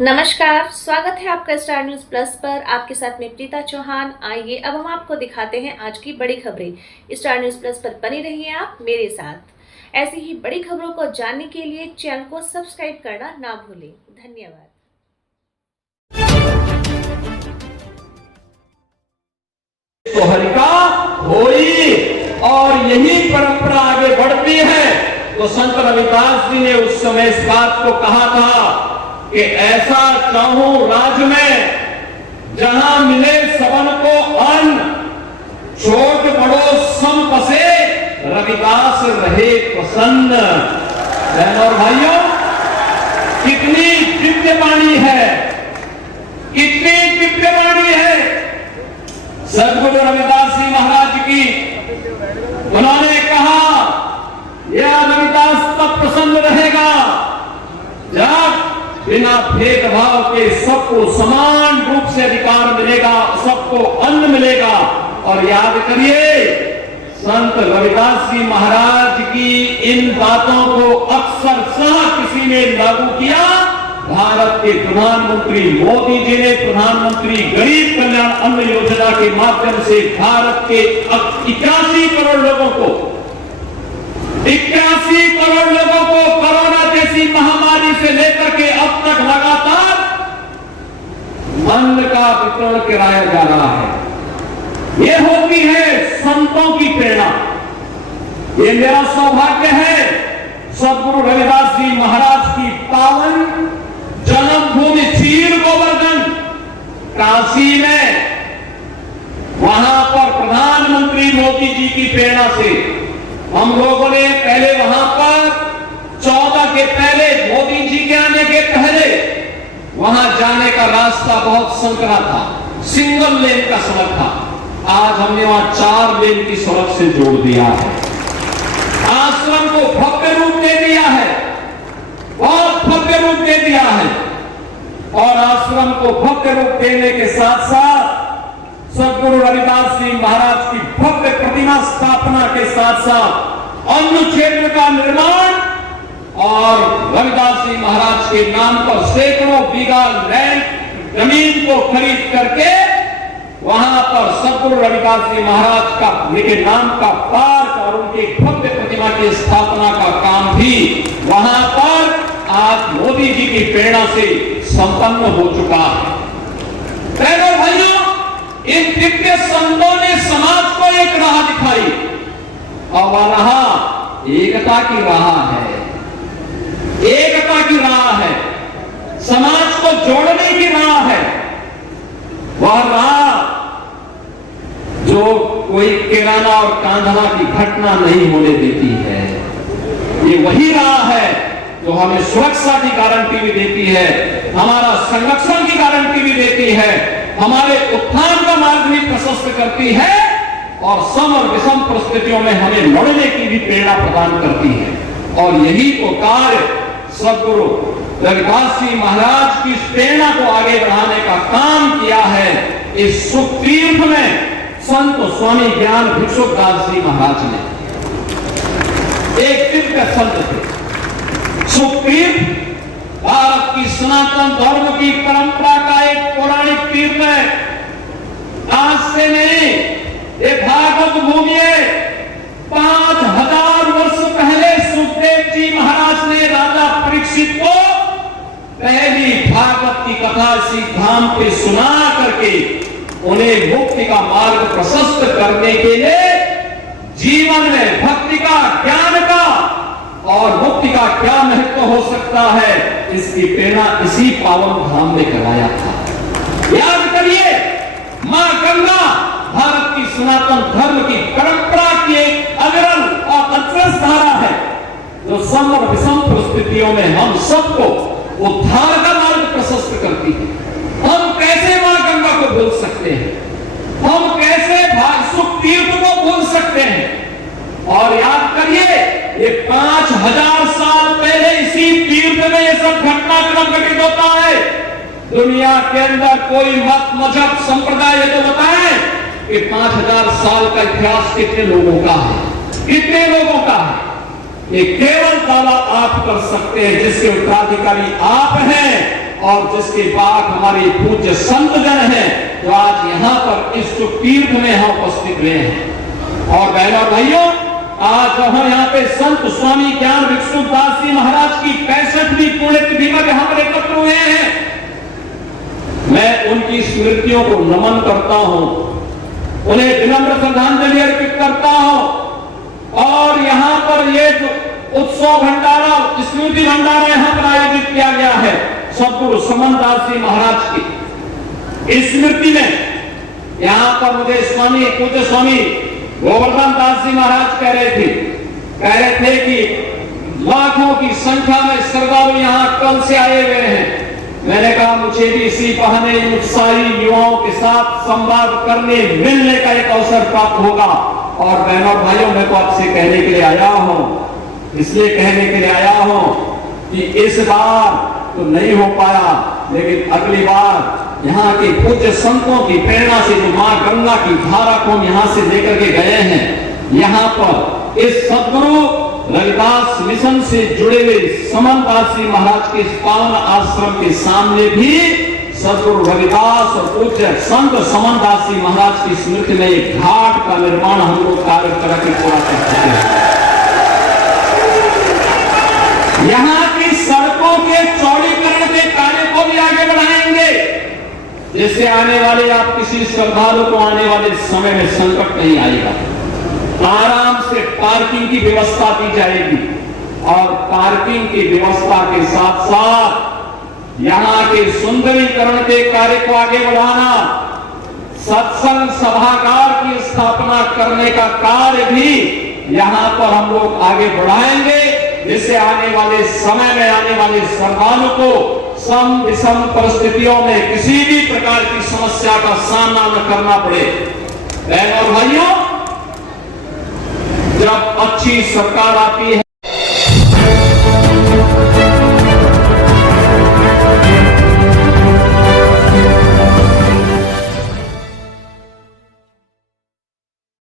नमस्कार, स्वागत है आपका स्टार न्यूज प्लस पर। आपके साथ में प्रीता चौहान। आइए अब हम आपको दिखाते हैं आज की बड़ी खबरें। स्टार न्यूज प्लस पर बने रहिए आप मेरे साथ। ऐसी ही बड़ी खबरों को जानने के लिए चैनल को सब्सक्राइब करना ना भूलें। धन्यवाद। तो हरिका होई और यही परंपरा आगे बढ़ती है। तो संत रविदास जी ने उस समय इस बात को कहा था कि ऐसा चाहूं राज में जहां मिले सबन को अन्न, छोट बड़ो सम बसे, रविदास रहे प्रसन्न। बहनों और भाइयों, कितनी दिव्य वाणी है, कितनी दिव्य वाणी है सदगुरु रविदास जी महाराज की। उन्होंने कहा यह रविदास तब प्रसन्न रहेगा जब बिना भेदभाव के सबको समान रूप से अधिकार मिलेगा, सबको अन्न मिलेगा। और याद करिए, संत रविदास जी महाराज की इन बातों को अक्सर किसी ने लागू किया। भारत के प्रधानमंत्री मोदी जी ने प्रधानमंत्री गरीब कल्याण अन्न योजना के माध्यम से भारत के 81 करोड़ लोगों को 81 करोड़ लोगों को कोरोना जैसी महामारी से लेकर के अब तक लगातार अन्न का वितरण कराया जा रहा है। यह होती है संतों की प्रेरणा। ये मेरा सौभाग्य है सदगुरु रविदास जी महाराज की पावन जन्मभूमि चीर गोवर्धन काशी में, वहां पर प्रधानमंत्री मोदी जी की प्रेरणा से हम लोगों ने पहले वहां पर 14 के पहले, मोदी जी के आने के पहले वहां जाने का रास्ता बहुत संकरा था, सिंगल लेन का सड़क था। आज हमने वहां 4 लेन की सड़क से जोड़ दिया है। आश्रम को भव्य रूप दे दिया है, बहुत भव्य रूप दे दिया है। और आश्रम को भव्य रूप देने के साथ साथ सदगुरु रविदास जी महाराज की भव्य प्रतिमा स्थापना के साथ साथ अन्न क्षेत्र का निर्माण और रविदास जी महाराज के नाम पर सैकड़ों बीघा लैंड जमीन को खरीद करके वहां पर सदगुरु रविदास जी महाराज का के नाम का पार्क और उनकी भव्य प्रतिमा की स्थापना का काम भी वहां पर आज मोदी जी की प्रेरणा से संपन्न हो चुका है। बहनों भाइयों, इन दिव्य संतों ने समाज को एक राह दिखाई और वह राह एकता की राह है। एकता की राह है, समाज को जोड़ने की राह है। वह राह जो कोई किराना और कांधना की घटना नहीं होने देती है। ये वही राह है जो हमें सुरक्षा की गारंटी भी देती है, हमारा संरक्षण की गारंटी भी देती है, हमारे उत्थान का मार्ग भी प्रशस्त करती है और सम और विषम परिस्थितियों में हमें लड़ने की भी प्रेरणा प्रदान करती है। और यही तो कार्य सदगुरु रविदास जी महाराज की प्रेरणा को आगे बढ़ाने का काम किया है। इस सुख तीर्थ में संत स्वामी ज्ञान भिक्षुदास जी महाराज ने, एक दिव्य संत थे। सुख तीर्थ भारत की सनातन धर्म की परंपरा का एक पौराणिक तीर्थ है। आज से नहीं, ये भागवत भूमि है। 5000 वर्ष पहले सुखदेव जी महाराज ने राजा परीक्षित को पहली भागवत की कथा इसी धाम पे सुना करके उन्हें मुक्ति का मार्ग प्रशस्त करने के लिए जीवन में भक्ति का, ज्ञान का और मुक्ति का क्या महत्व हो सकता है, इसकी प्रेरणा इसी पावन धाम में कराया था। याद करिए, मां गंगा भारत की सनातन धर्म की परंपरा की एक अविरल और अग्रस धारा है जो सम और विषम परिस्थितियों में हम सबको उद्धार का मार्ग प्रशस्त करती है। हम कैसे मां गंगा को भूल सकते हैं? हम कैसे सुख तीर्थ को भूल सकते हैं? और याद करिए, ये 5000 साल पहले इसी तीर्थ में ये सब घटनाक्रम घटित होता है। दुनिया के अंदर कोई मत, मजहब, संप्रदाय तो बताएं कि 5000 साल का इतिहास कितने लोगों का है, कितने लोगों का है। ये केवल दावा आप कर सकते हैं जिसके उत्तराधिकारी आप हैं, और जिसके बाद हमारे पूज्य संत जन हैं जो आज यहाँ पर इस तीर्थ में यहाँ उपस्थित रहे हैं। और बहनों और भाइयों, आज जब हम यहाँ पे संत स्वामी ज्ञान भिक्षु दास जी महाराज की 65वीं पुण्यतिथि में यहाँ पर एकत्र हुए हैं, मैं उनकी स्मृतियों को नमन करता हूं, उन्हें विनम्र श्रद्धांजलि अर्पित करता हूं। और यहाँ पर ये जो उत्सव भंडारा, स्मृति भंडारा यहाँ पर आयोजित किया गया है सदगुरु समनदास जी महाराज की स्मृति में। यहाँ पर मुझे स्वामी पूज्य स्वामी गोवर्धन दास जी महाराज कह रहे थे कि लाखों की संख्या में श्रद्धालु यहाँ कल से आए हुए हैं। मैंने कहा मुझे भी इसी बहाने उत्साही युवाओं के साथ संवाद करने मिलने का एक अवसर प्राप्त होगा। और बहनों और भाइयों, मैं तो आपसे कहने के लिए आया हूं, इसलिए कहने के लिए आया हूं कि इस बार तो नहीं हो पाया, लेकिन अगली बार यहाँ के पूज्य संतों की प्रेरणा से जो मां गंगा की धारा को हम यहाँ से लेकर के गए हैं, यहाँ पर इस सदगुरु रविदास मिशन से जुड़े हुए समनदास जी महाराज के पावन आश्रम के सामने भी सदगुरु रविदास और पूज्य संत समनदास जी महाराज की स्मृति में एक घाट का निर्माण हम लोग कार्य करके पूरा कर चुके हैं। यहाँ की सड़कों के चौड़ीकरण के कार्य को भी आगे बढ़ाएंगे, जिससे आने वाले आप किसी श्रद्धालु को आने वाले समय में संकट नहीं आएगा। आराम से पार्किंग की व्यवस्था की जाएगी और पार्किंग की व्यवस्था के साथ साथ यहाँ के सुंदरीकरण के कार्य को आगे बढ़ाना, सत्संग सभागार की स्थापना करने का कार्य भी यहाँ पर हम लोग आगे बढ़ाएंगे, जिससे आने वाले समय में आने वाले श्रद्धालु को सम विषम परिस्थितियों में किसी भी प्रकार की समस्या का सामना न करना पड़े। बहनों और भाइयों, जब अच्छी सरकार आती है